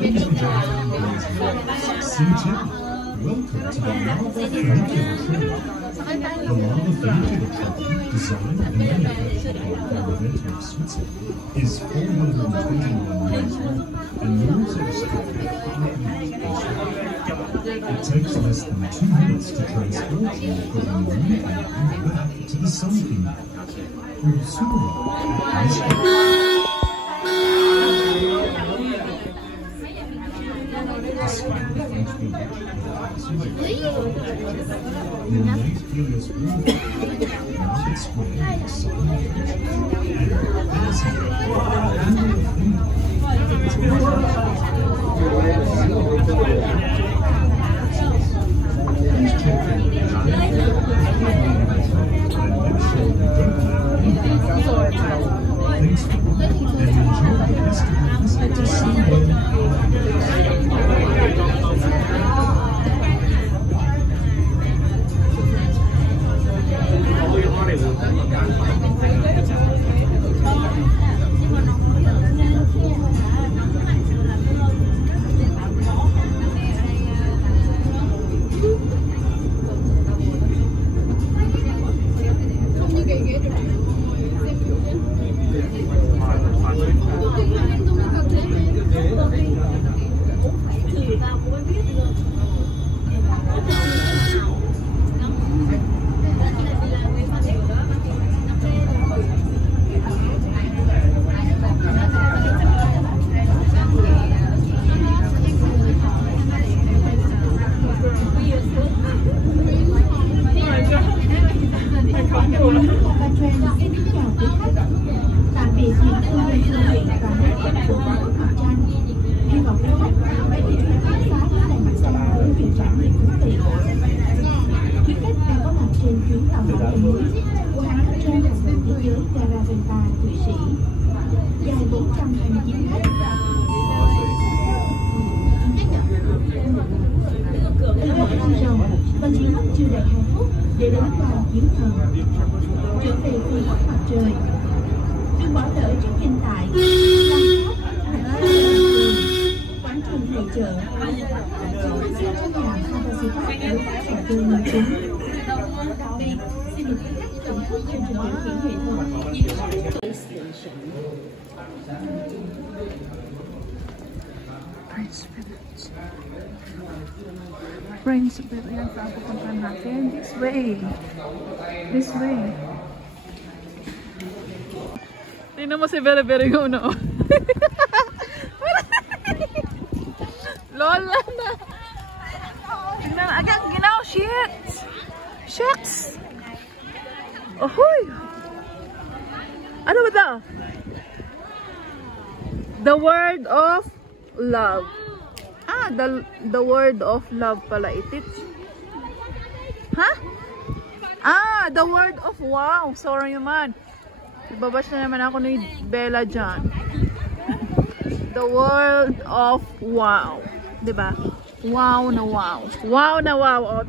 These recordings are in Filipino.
Ladies and gentlemen, seated. Welcome to the Lava Funicular Train. The Lava Funicular Train, designed and manufactured by Caravetta of Switzerland, is 421 years old and moves at a speed of 5 meters per second. It takes less than 2 minutes to transport you from the moon and back to the Sun Kingdom. We will soon arrive at this. Và chỉ mất chưa đầy 2 phút để đến vào chiến thần trở về phương bắc mặt trời. Đừng bỏ lỡ chương trình tại quán trường hội chợ, xin cho nhà Fantasy Park ở các trò chơi nổi tiếng. Đây xin được quý khách thưởng thức chương trình biểu diễn nghệ thuật. Prince Village ang pupuntahan natin. This way. This way. Tingnan mo si Bere Bere yung uno. Lola na. Tingnan, agad ginaw. Shit. Shucks. Ahoy. Ano ba ito? The word of love. Ah, the word of love pala itit. Ha? Ah, the word of wow. Sorry naman. Ibabash na naman ako ni Bella dyan. The word of wow. Diba? Wow na wow. Wow na wow. O,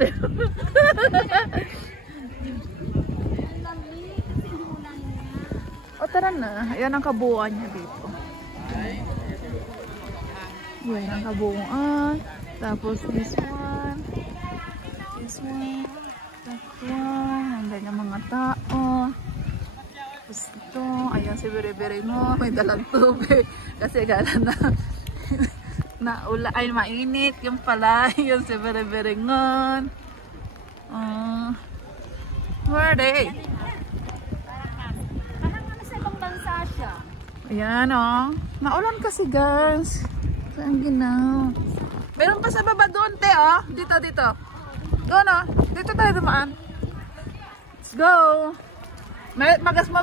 o tara na. Ayan ang kabuuan niya dito. Yan ang kabuuan. Tapos this one. This one. That one. Nandiyan yung mga tao. Tapos ito. Ayan si Bere-Bere mo. May dalang tubig. Kasi gala na ay mainit. Yung pala. Yung si Bere-Bere ngon. Where are they? Parang ano sa ibang bansa siya. Ayan o. Maulan kasi guys. Saan ginaw? Meron pa sa baba doon, te, oh. Dito, dito. Doon, oh. Dito tayo dumaan. Let's go.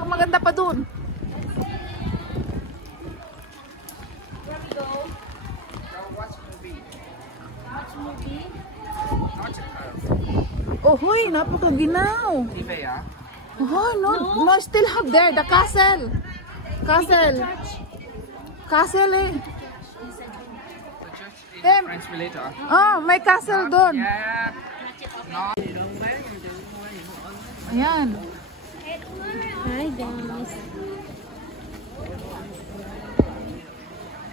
Maganda pa doon. Where we go? Watch movie. Watch movie? Oh, huy, napakaginaw. Oh, no, still have there, the castle. Castle, eh. French later. Oh, may castle doon. Yeah. No. Ayan. Hi guys.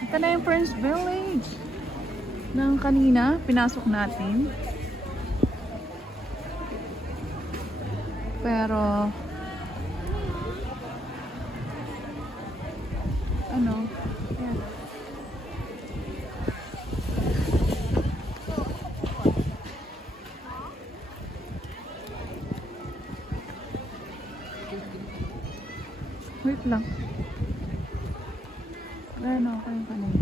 Ito na yung French Village. Nang kanina, pinasok natin. Pero, ano, yan. Wait lang. Ano ako yung kanina.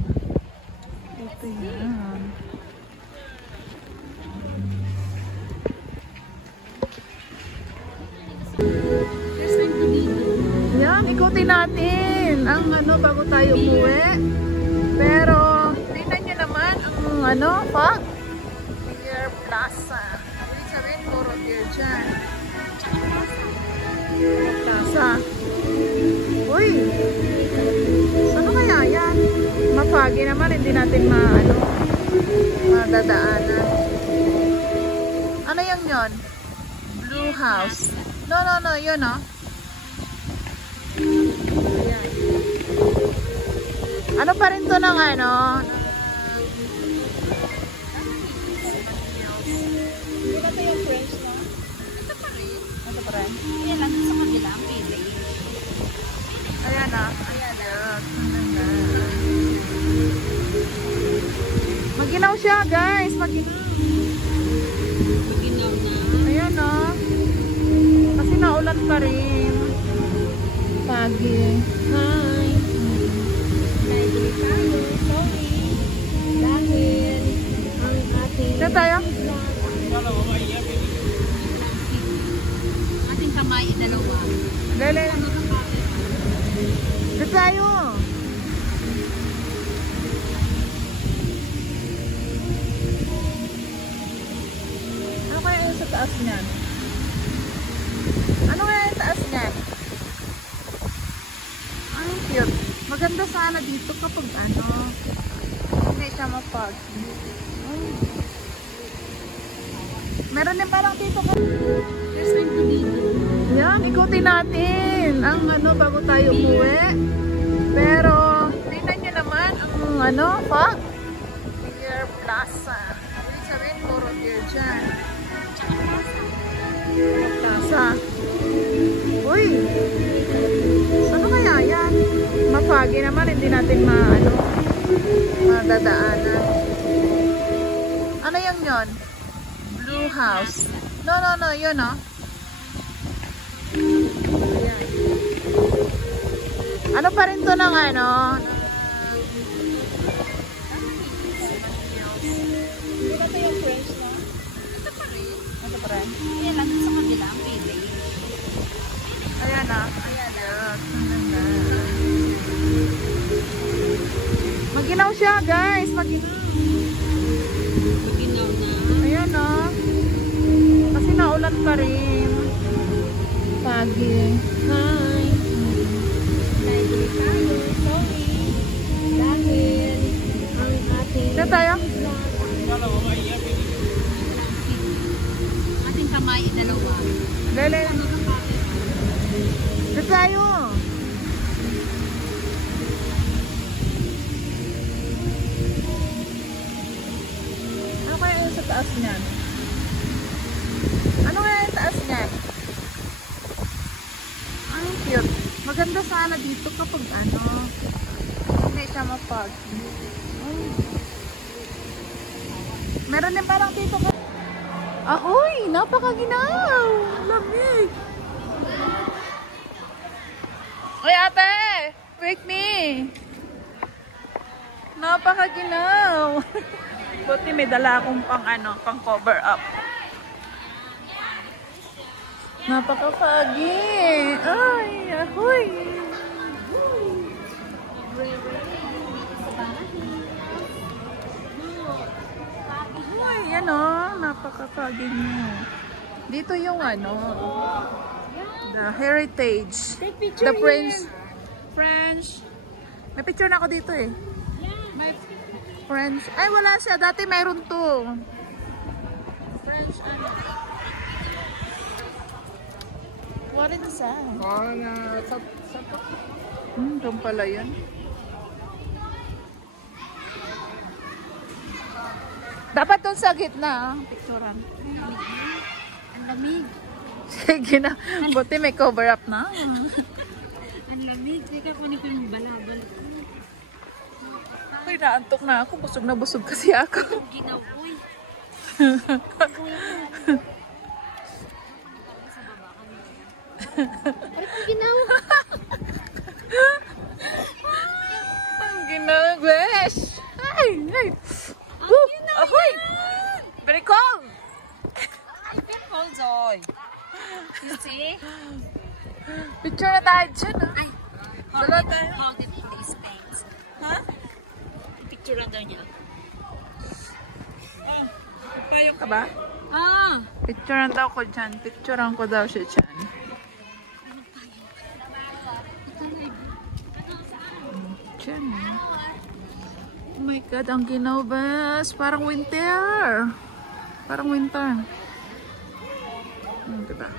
Ito yan. Yan, ikutin natin ang ano bago tayo umuwi. Pero, tingnan nyo naman ang ano, fog. Pier Plaza. Ibig sabihin, puro pier dyan. Plaza. Uy! Ano kaya yan? Mapagi naman, hindi natin madadaanan. Ano yung yon? Blue House. No, yun oh. Ayan. Ano pa rin to ng ano? Hindi ba ito yung French, no? Ito pa rin. Ito pa rin? Ayan lang, sa kabila ang pili. Ayan na. Ayan na. Maginaw siya, guys. Maginaw na. Ayan na. Kasi naulan pa rin. Pagi. Hi. Nagli tayo. Sorry. Dahil ang ating... Saan tayo? Ating kamay, dalawa. Dali. Saan tayo? Ano kaya yung sa taas niyan? Ano kaya yung taas niyan? Ang cute. Maganda sana dito kapag ano, hindi siya mapag. Meron din parang dito ka. Yan, ikutin natin ang ano bago tayo umuwi. Pero, tingnan nyo naman ang ano, fog. Pier Plaza. Ibig sabihin, puro pier dyan. Plaza. Uy! Ano kaya yan? Mapagi naman, hindi natin madadaanan. Ano yung yon? Blue House. No, yun oh. Ayan. Ano pa rin to ng ano? Hindi ba ito yung French, no? Ito pa rin. Ito pa rin? Ayan lang, sa kabila ang pili. Ayan na. Ayan na. Maginaw siya, guys. Maginaw na. Ayan na. Kasi naulan pa rin. Pagi. Hi. Nagli tayo. Sorry. Dahil ang ating... Saan tayo? Ating kamay, dalawa. Dali. Saan tayo? Ano kaya yung sa taas niyan? Ano kaya yung taas niyan? Ang cute. Maganda sana dito kapag ano, hindi siya mapag. Meron din parang dito ka. Ahoy! Napakaginaw! Lamig! Uy ate! Wake me! Napakaginaw! Buti may dala akong pang cover up. Napakapagi! Ay! Ahoy! Ay, yan o. Napakapagi niyo. Dito yung ano, the heritage. The French. May picture na ako dito eh. May French. Ay, wala siya. Dati mayroon to. French ano. What is that? Sa Doon pala yun. Dapat doon sa gitna, picturean. Ang lamig. Sige na. Buti may cover up na. Ang lamig. Teka, kunin ko yung balabal. Ay, naantok na ako. Busog na busog kasi ako. Ginawoy. Ay, kung ginaw. Ang ginagwes. Ay, ay. Woo! Ahoy! Very cold. Ay, very cold, Zoy. You see? Picture na tayo dyan, ha? Ay, Dala tayo. how did these paints? Ha? Picture lang daw niya. Payo ka ba? Ah! Picturean daw ko dyan. Picturean ko daw siya dyan. Dyan, eh. Oh my God, ang ginawbas. Parang winter. Parang winter. Diba?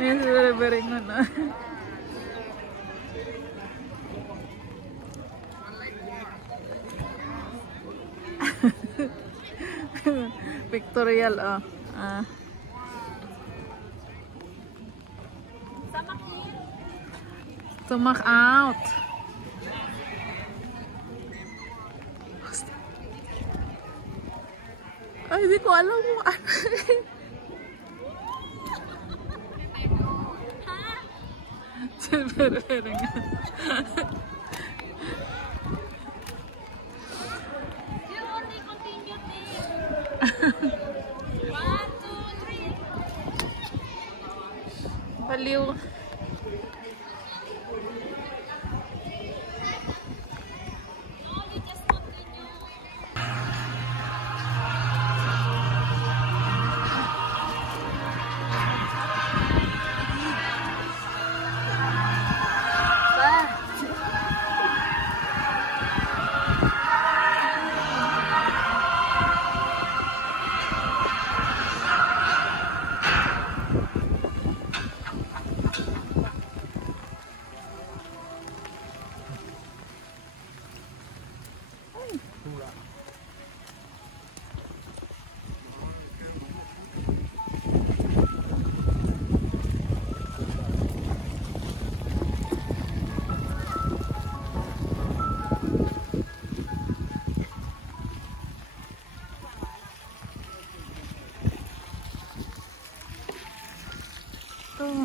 Ayan, sasarabaring mo na. Pictorial, oh. Stomach out. Ay, hindi ko alam mo. Pero nga. Baliw.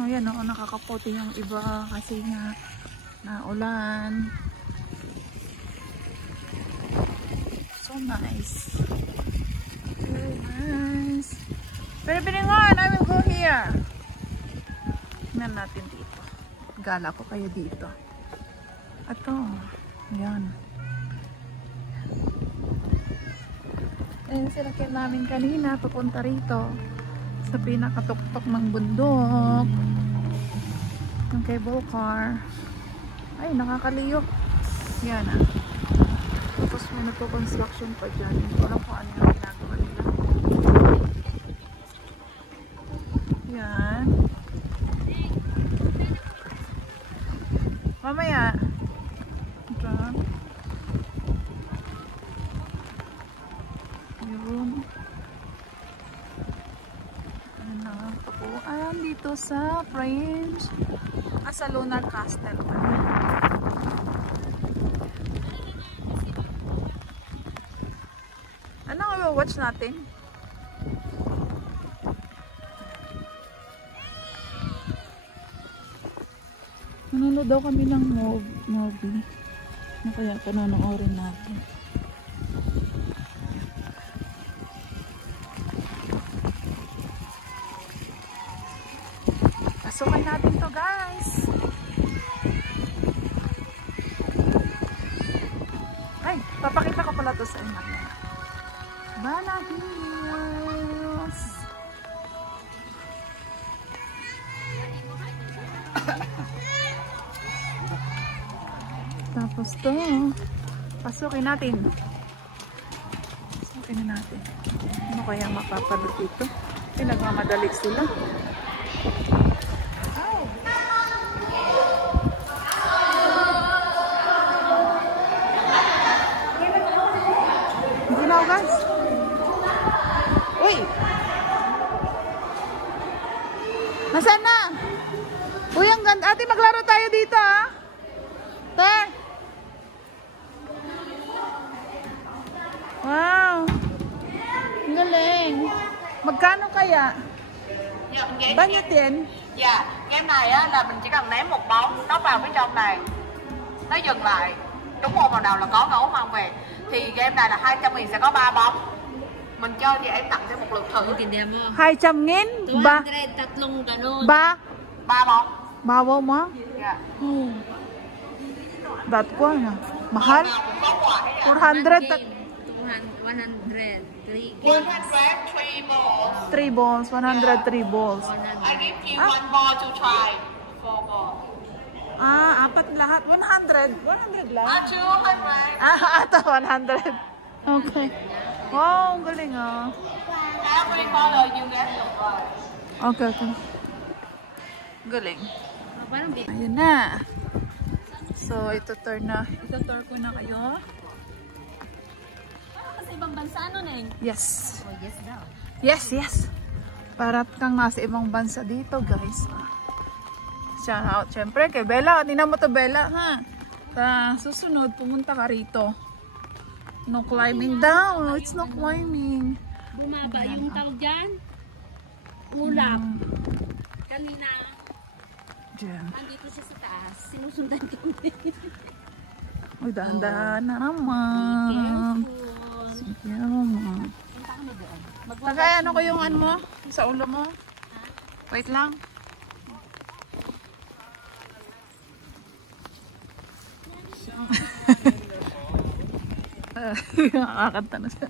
Yan o, nakakaputi yung iba kasi nga naulan. So nice. Very nice. Pero biningan, I will go here. Tingnan natin dito. Gala ko kayo dito. Ito. Yan. Ayan sinakyan namin kanina papunta rito sa pinakatuktok ng bundok. Yung cable car. Ay, nakakaliyo. Yan ah. Tapos may nagpo-construction pa dyan. Hindi ko alam kung ano yung ginagawa nila. Yan. Mamaya. Diyan. Yun. Ayan dito sa French sa Lunar Castle. Ano ang i-watch natin? Nanonood daw kami ng movie. Ano kaya panonoorin natin? Pasukin natin to, guys. Ay, papakita ko pala to sa inyo. Banana Hills. Tapos to, pasukin natin. Pasukin na natin. Ano kaya mapapalot dito? Nagmamadali sila. Hindi na ako, guys. Uy! Nasaan na? Uy, ang ganda. Ate, maglaro tayo dito, ha? Te! Wow! Ang galing. Magkano kaya? Bao nhiêu tiền? Dạ, game này á, là mình chỉ cần ném một bóng nó vào phía trong này, nó dừng lại, trúng một vào đầu là có ngấu mang về. Thì game này là 200.000 sẽ có 3 bóng. Mình chơi thì em tặng thêm một lượt thử. 200.000? Ba? Ba? 3 bóng. 3 bông á? Dạ. Đắt quá nhỉ? Mahal? Nào cũng có quà hết ạ. 400? 103 balls. 3 balls, 103 balls. I give you one ball to try. 4 balls. Ah, apat lahat. 100? 100 lang? 200. Ah, ito 100. Okay. Wow, ang galing ah. Every color you get được rồi. Okay, okay. Galing. Ayun na. So, ito tour ko na kayo. Sa ibang bansa ano na yun? Yes. Oh, yes daw. Yes, yes. Para kang nasa ibang bansa dito, guys. Shout out, syempre, kay Bella. Tingnan mo to, Bella, ha? Sa susunod, pumunta ka rito. No climbing down. It's no climbing. Bumaba yung tawag dyan. Ulap. Kanina, Diyan. nandito siya sa taas. Sinusundan kami. Uy, dahan-dahan na naman. Yan. Tagay, ano ko yung ano mo? Sa ulo mo? Wait lang. Nakakanta na siya.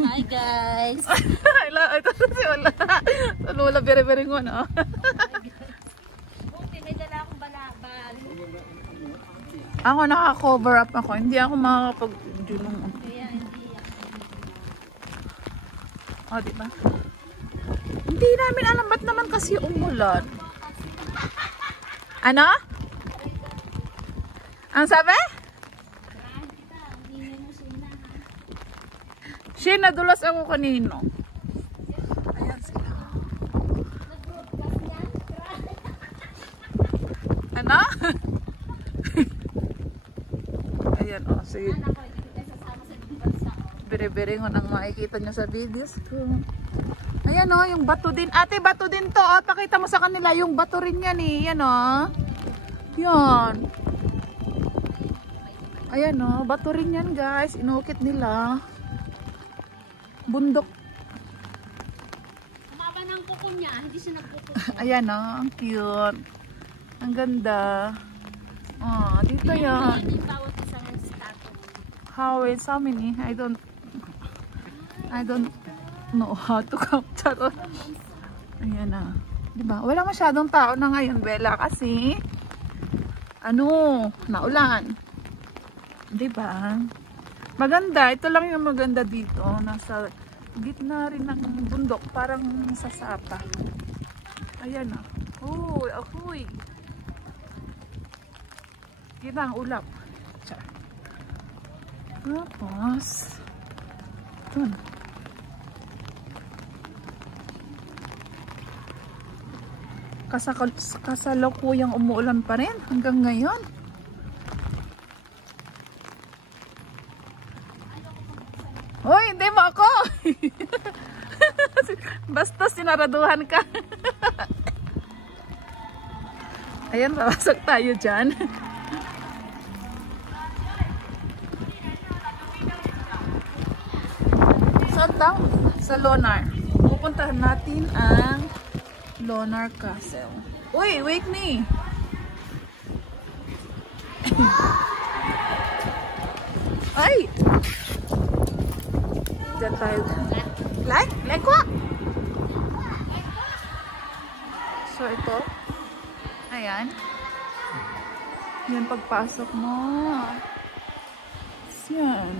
Hi guys! Ito si Ola. Lola, bere-bere ko, no? Buti, may dala akong balabal. Ako naka-cover up ako. Hindi ako makakapag-junong. Kaya hindi O, diba? Hindi namin alam ba't naman kasi umulan. Ano? Ang sabi? Siya, nadulas ako kanino. Ayan sila. Ano? Ayan o. Sige. Bire-bire ang makikita nyo sa videos ko. Ayan o, yung bato din. Ate, bato din to. O, pakita mo sa kanila. Yung bato rin yan eh. Yan o. Yan. Ayan o, bato rin yan guys. Inukit nila. Bundok. Maba ng kuko niya, hindi siya nagkuko. Ayan o, ang cute. Ang ganda. Oh, dito yan. Yung bawat isang statue. How many? I don't know how to capture. Ayan na. Diba? Wala masyadong tao na ngayon, Bella, kasi naulan. Diba? Maganda. Ito lang yung maganda dito. Nasa gitna rin ng bundok. Parang sa sapa. Ayan na. Uy, ahoy. Kita ang ulap. Char. Tapos ito na. Kasalukuyang umuulan pa rin hanggang ngayon. Hoy, hindi mo ako. Basta sinaraduhan ka. Ayan, babasok tayo dyan. Saan daw? Sa Lonar. Pupuntahan natin ang Lonar Castle. Uy, wake me! Ay! Diyan tayo. Like ko! So, ito. Ayan. Yan pagpasok mo. Yan.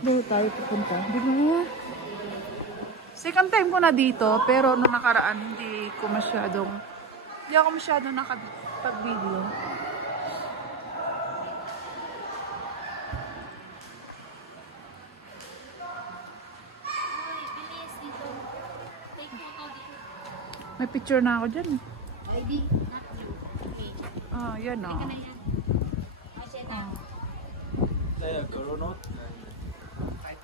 Doon tayo pupunta. Di ba? Second time ko na dito, pero nung nakaraan hindi ako masyadong nakapag-video. Bilis dito. Take photo dito. May picture na ako dyan. ID. Not you. Okay. Ah, yan o. Ika na yan. Asya na.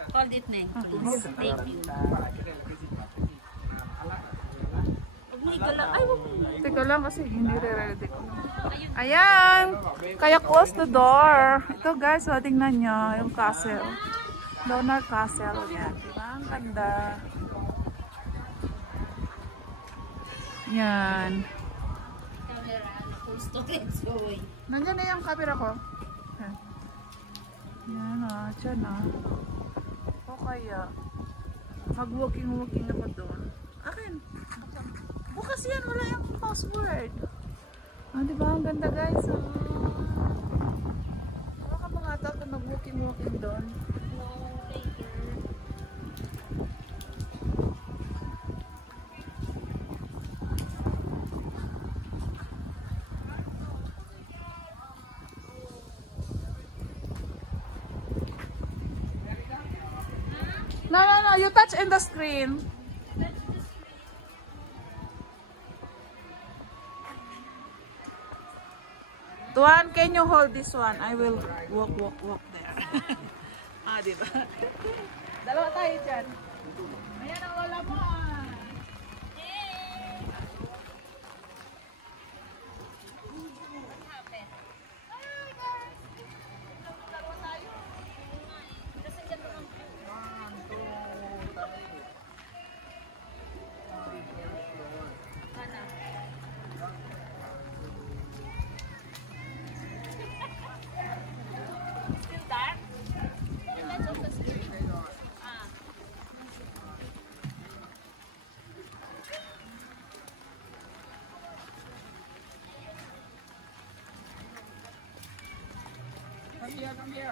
Hold it, Neng. Please. Thank you. Ay, Teka lang kasi nire-ready ko. Ayan! Kaya close the door. Ito guys, so, tingnan nyo yung castle. Donner Castle. Yan. Diba? Ang ganda. Yan. camera. Full storage. Oy. Nandiyan na yung camera ko. Yan. Yan o. Diyan o. O kaya, mag-walking ako doon. Akin. Bukas yan. Wala yung password. Ah, diba? Ang ganda guys. Baka mga tao mag-walking doon. No, later. No. You touch in the screen. Tuan, can you hold this one? I will walk there. Ah, diba? Dalawa tayo dyan. Ayan ang lola mo ah.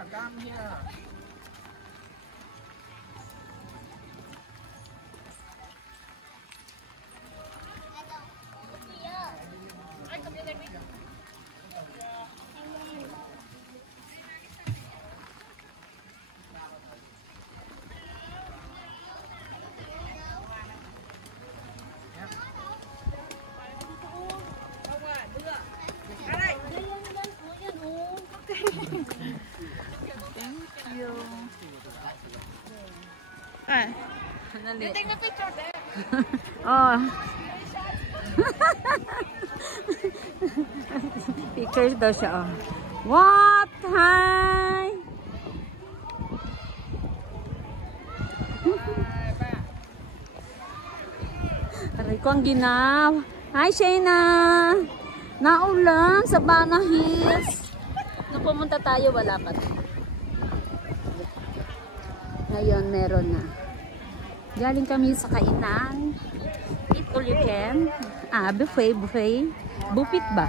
Come here. Ay. You take the picture there. Oh. Pictures daw siya, oh. What? Hi! Aray ko ang ginaw. Hi, Shayna! Naulan sa Bana Hills. Nung pumunta tayo, wala pa. Ngayon, meron na. Galing kami sa kainan. Eat all you can. Ah, buffet. Buffet ba?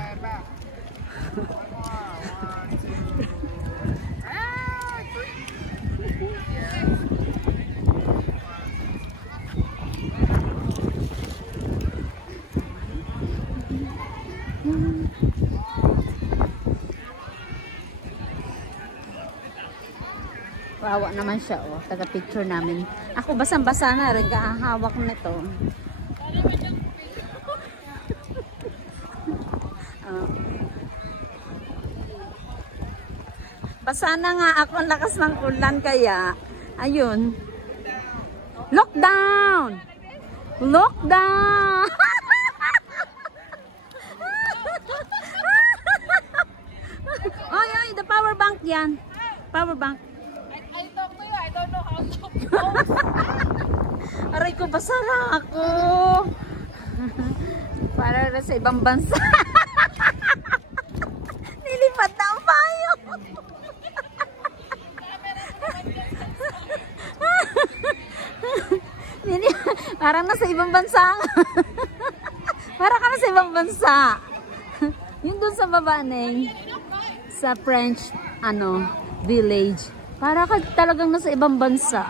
Wawa naman siya, oh. Taga-picture namin. Ako, basang-basa na rin. Kahahawak na ito. Basa na nga ako. Ang lakas ng ulan kaya. Ayun. Lockdown! Lockdown! Oy, the power bank yan. Power bank. I talk to you. I don't know how to Aray ko, basa na ako. Para na sa ibang bansa. Nilipat na ang payo. Parang nasa ibang bansa. Parang ka nasa ibang bansa. Yun dun sa baba, Neng. Sa French, village. Para ka talagang nasa ibang bansa.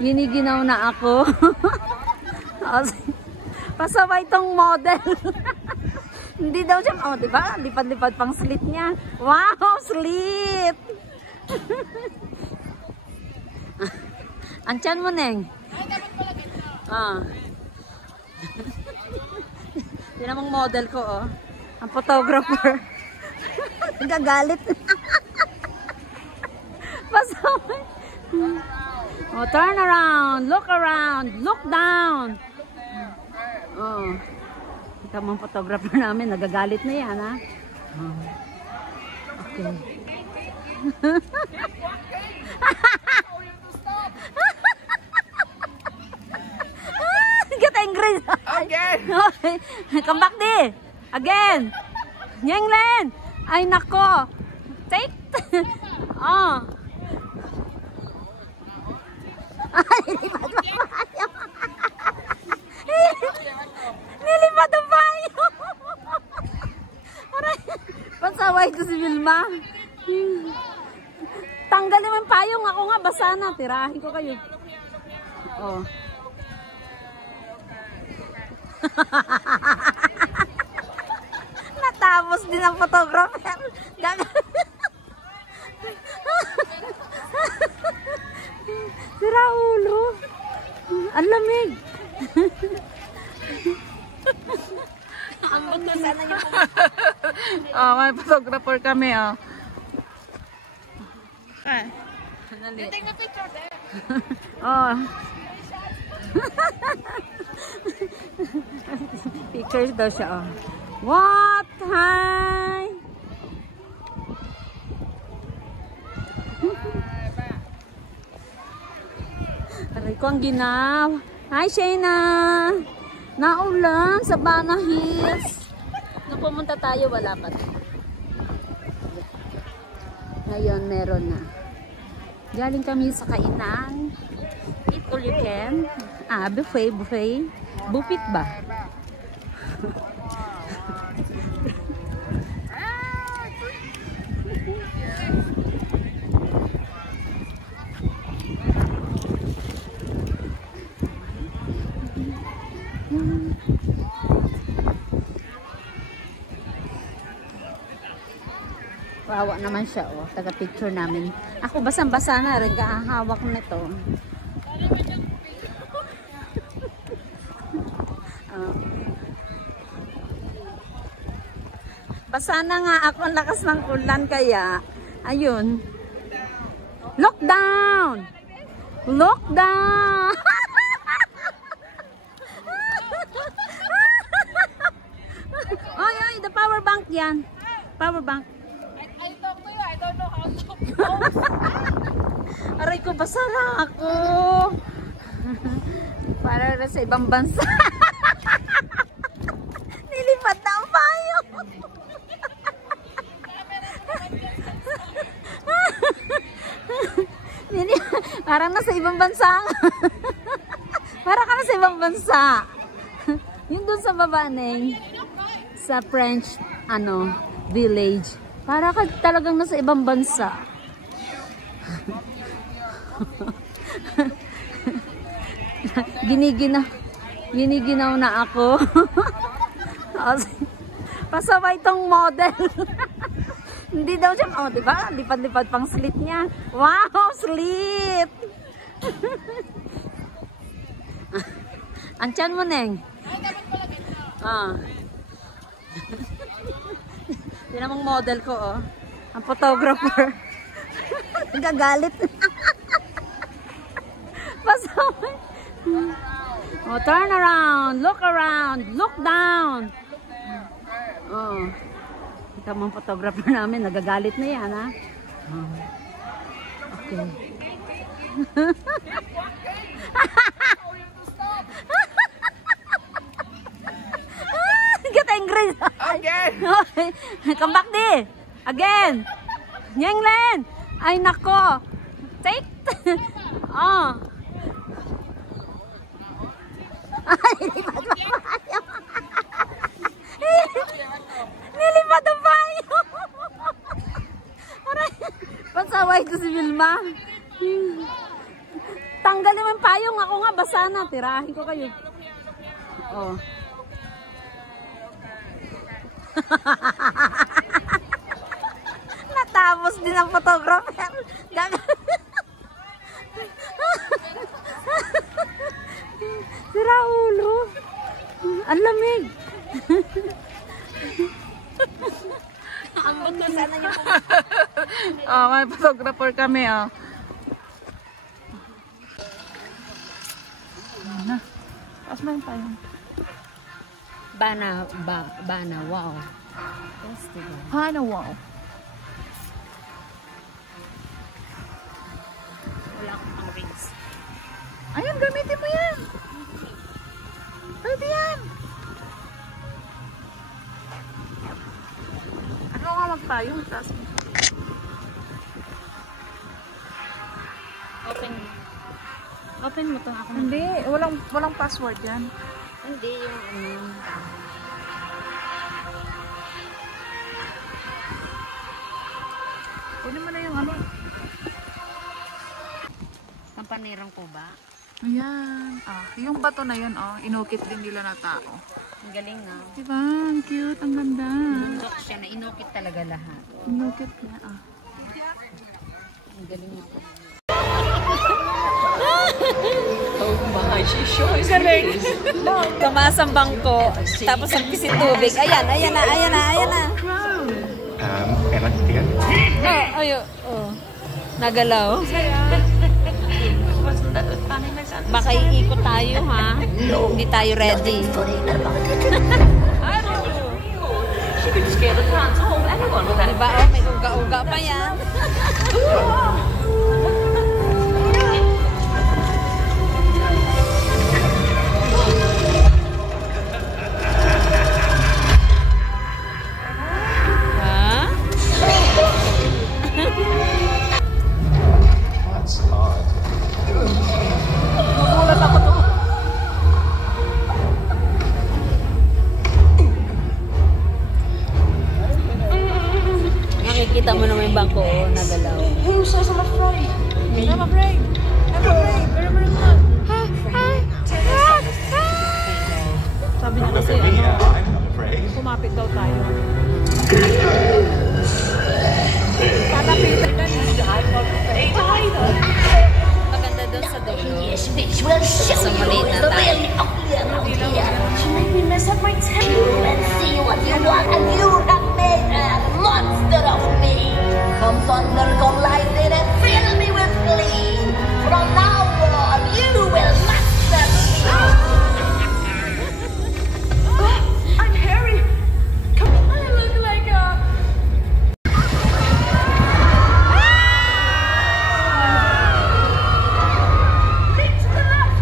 Giniginaw na ako. Pasaway tong model. Hindi daw siya, oh, diba? Lipad-lipad pang slit niya. Wow, slit! Ang tiyan mo, Neng. Yan namang model ko, oh. Ang photographer. Gagalit. Pasaway. Oh, turn around, look down. Oh. Ito mga photographer namin, nagagalit na yan, ha? Oh. Okay. Get angry. Again! Okay. Come back di. Again. Nyenglen. Ay, nako. Take. Oh. Ay, nilipad pa payo. Nilipad ang payo. Aray. Pasaway ko si Vilma. Tanggalin mo yung payong. Ako nga, basa na. Tirahin ko kayo. Oh. Natapos din ang photographer. Sira ulo. Ang lamig. Ang buto sana yung Oh, may photographer kami, oh. Okay. Take a picture there. Oh. pictures daw siya, oh. What? Hi! Aray ko ang ginaw. Hi, Shayna! Naulan sa Bana Hills. Nung pumunta tayo, wala pa. Ngayon, meron na. Galing kami sa kainan. Eat all you can. Buffet. Buffet ba? Wawa naman siya, oh. Taga-picture namin. Ako basang-basa na rin. Kahahawak nito. Basa na nga ako. Ang lakas ng ulan kaya. Ayun. Lockdown! Lockdown! Ay, the power bank yan. Power bank. I talk to you, I don't know how to. Aray ko, basa na ako. Para na sa ibang bansa. Nilipat na ang payo. Parang nasa ibang bansa. Parang ka nasa ibang bansa. Yun dun sa baba, Neng. Sa French, village. Para ka talagang nasa ibang bansa. Giniginaw na ako. Pasaway tong model. Hindi daw siya, oh, diba? Lipad-lipad pang slit niya. Wow, slit! Ang tiyan mo, Neng. Yan namang model ko, oh. Ang photographer. Gagalit. Pasaway. Oh, turn around, look down. Oh. Ito mga photographer namin, nagagalit na yan, ha? Oh. Okay. Get angry. Again! Okay. Come back di. Again. Nyenglen. Ay, nako. Take. Oh. Ay, nilipad pa payo. Nilipad ang payo. Pansaway ko si Vilma. Tanggalin mo yung payong. Ako nga, basa na. Tirahin ko kayo. Oh. Natapos din ang photographer. Sira ulo. Ang lamig. Ang buto sana niyo po. Oh, may photographer kami, oh. Na. Tapos mo yung payong. Bana, wow. Festival. Hana, wow. Wala akong pang rings. Ayan, gamitin mo yan. Pwede yan. Ano nga magpayong? Tapos mo. Open mo to. Ako Hindi, walang password yan. Hindi, yung Kunin mo na yung ano. kampanirang po ba? Ayan. Ah, yung bato na yun, oh. Inukit din nila na tao. Ang galing na. Diba? Ang cute. Ang ganda. Inukit siya na inukit talaga lahat. Inukit na, ah. Ang galing na po. Tumaas ang bangko, tapos ang pisit tubig. Ayan na. Enak kan? Oh. Nagalaw. Baka iikot tayo, ha? Hindi tayo ready. Diba? Oh, may uga-uga pa yan. That's odd. Nagulat ako to. Nakikita mo naman yung bangko, oh, nagalaw. I'm afraid. I'm afraid. Very good. Sabi niya kasi, I'm not afraid. kumapit daw tayo. Patapitan ka niya. Maganda doon sa dulo. Sa maliit na tayo. You make me mess up my temper and see what you want, and you have made a monster of me. Come thunder, come lightning, and fill me with glee. From now on, you will master me. I'm Harry. Come on, I look like a... Leap to the left.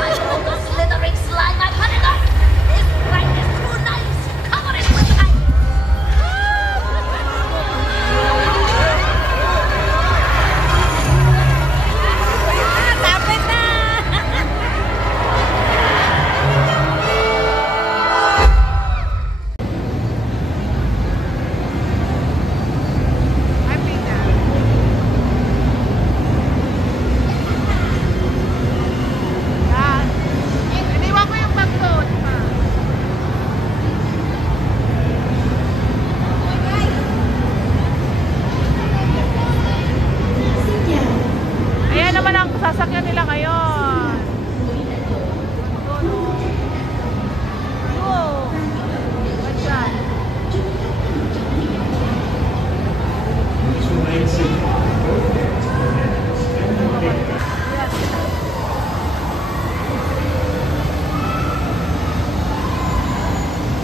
I hold the slithering slime. I've had enough. This ride is too nice. Cover it with ice. Tapit na! Iniwan ko yung bag doon. Ayan naman ang sasakyan nila ngayon. Wow. What's that?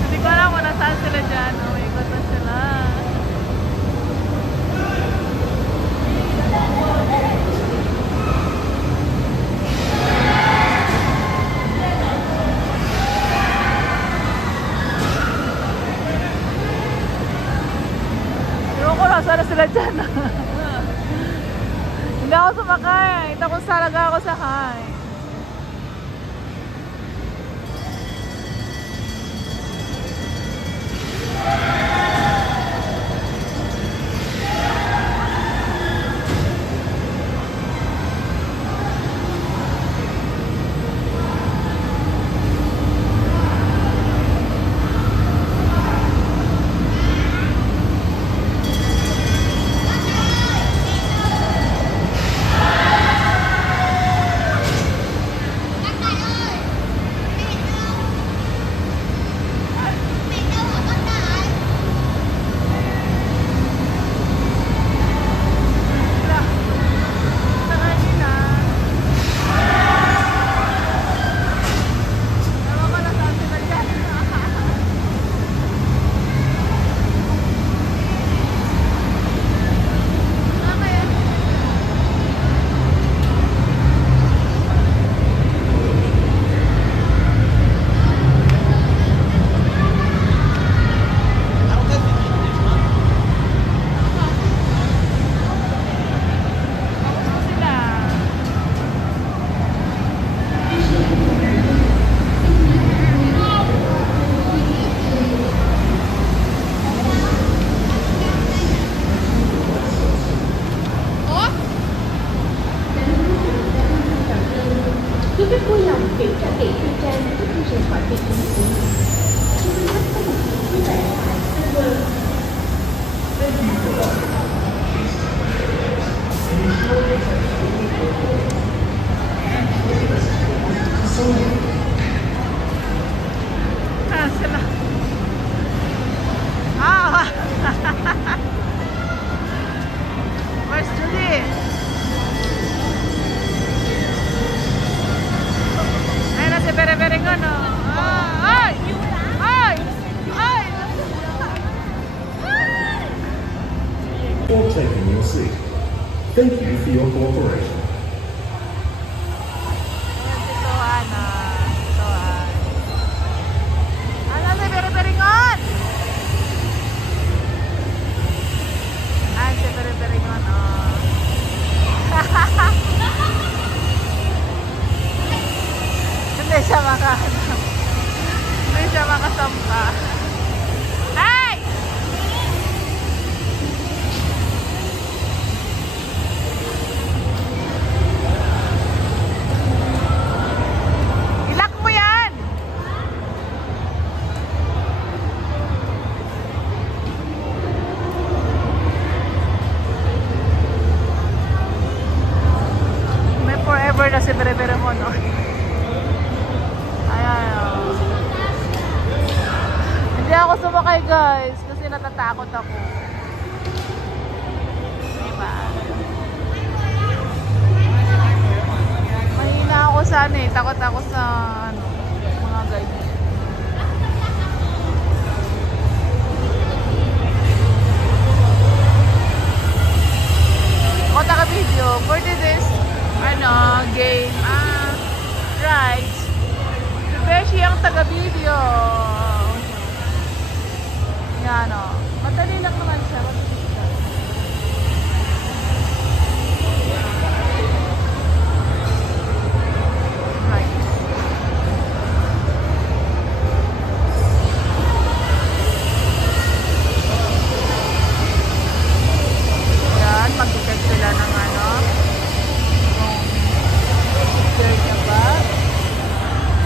Hindi ko alam kung nasaan sila dyan. Oh, ikot na sila. Ewan ko nasaan na sila dyan. Hindi ako sumakay. Ito kung talaga ako sakay. Rất vui lòng kiểm tra kỹ tư trang trước khi rời khỏi việc ứng xử. Chúng tôi rất có một ngày vui vẻ tại server. Sila. Ah! Where's Julie? Ayun na si Bere-Bere nga, no? Ay! Ay! Ay! For taking your seat. Thank you for your cooperation. Hindi siya makasampa. Hey! Ilak mo yan! May forever na si Bere-Bere mo, no? Hindi ako sumakay, guys, kasi natatakot ako. Diba? Mahina ako sa ano eh. Takot ako sa ano, mga guys. Ako taga-video for this ano, game. Right. Si Beshi ang taga-video. Yan o. Madali lang naman siya. Right. Yan. Mag-check sila ng ano. Kung clear niya ba?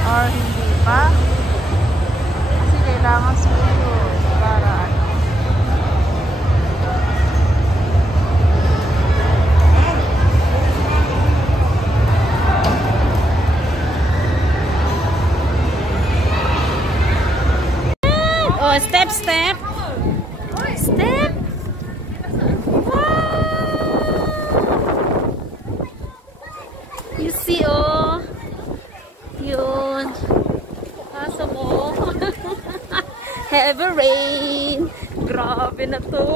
Or hindi pa? Kasi kailangan siguro para ano. Oh, step. Step. Wow. You see, oh. Yun. Kaso mo. Heavy rain. Grabe na to.